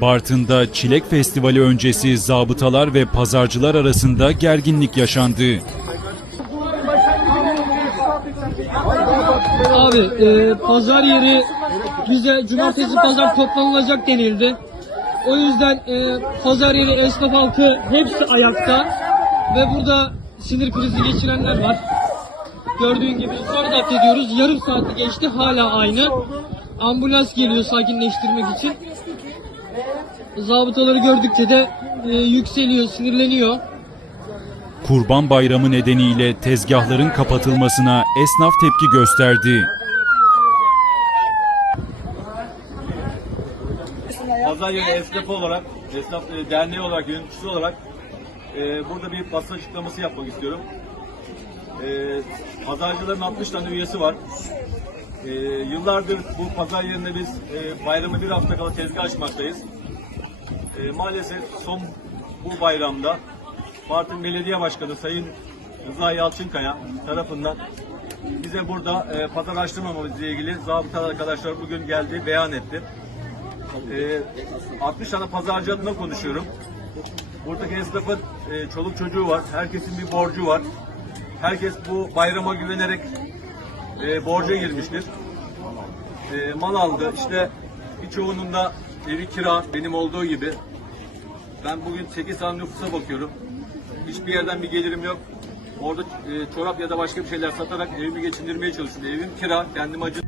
Bartın'da Çilek Festivali öncesi zabıtalar ve pazarcılar arasında gerginlik yaşandı. Abi e, pazar yeri bize cumartesi pazar toplanılacak denildi. O yüzden e, pazar yeri esnaf halkı hepsi ayakta ve burada sinir krizi geçirenler var. Gördüğün gibi da ediyoruz. Yarım saati geçti hala aynı. Ambulans geliyor sakinleştirmek için. Zabıtaları gördükçe de e, yükseliyor, sinirleniyor. Kurban Bayramı nedeniyle tezgahların kapatılmasına esnaf tepki gösterdi. Pazar yeri esnafı olarak, esnaf e, derneği olarak, yöneticisi olarak e, burada bir basın açıklaması yapmak istiyorum. E, pazarcıların 60 tane üyesi var. E, yıllardır bu pazar yerinde biz e, bayramı bir hafta kala tezgah açmaktayız. E, maalesef son bu bayramda Bartın Belediye Başkanı Sayın Rıza Yalçınkaya tarafından bize burada e, pazar açtırmamamızla ilgili zabıta arkadaşlar bugün geldi, beyan etti. Ee, 60 tane pazarcı adına konuşuyorum. Buradaki esnafın e, çoluk çocuğu var. Herkesin bir borcu var. Herkes bu bayrama güvenerek e, borca girmiştir. E, mal aldı. İşte birçoğunun da evi kira benim olduğu gibi. Ben bugün 8 tane nüfusa bakıyorum. Hiçbir yerden bir gelirim yok. Orada e, çorap ya da başka bir şeyler satarak evimi geçindirmeye çalışıyorum. Evim kira, kendim acı.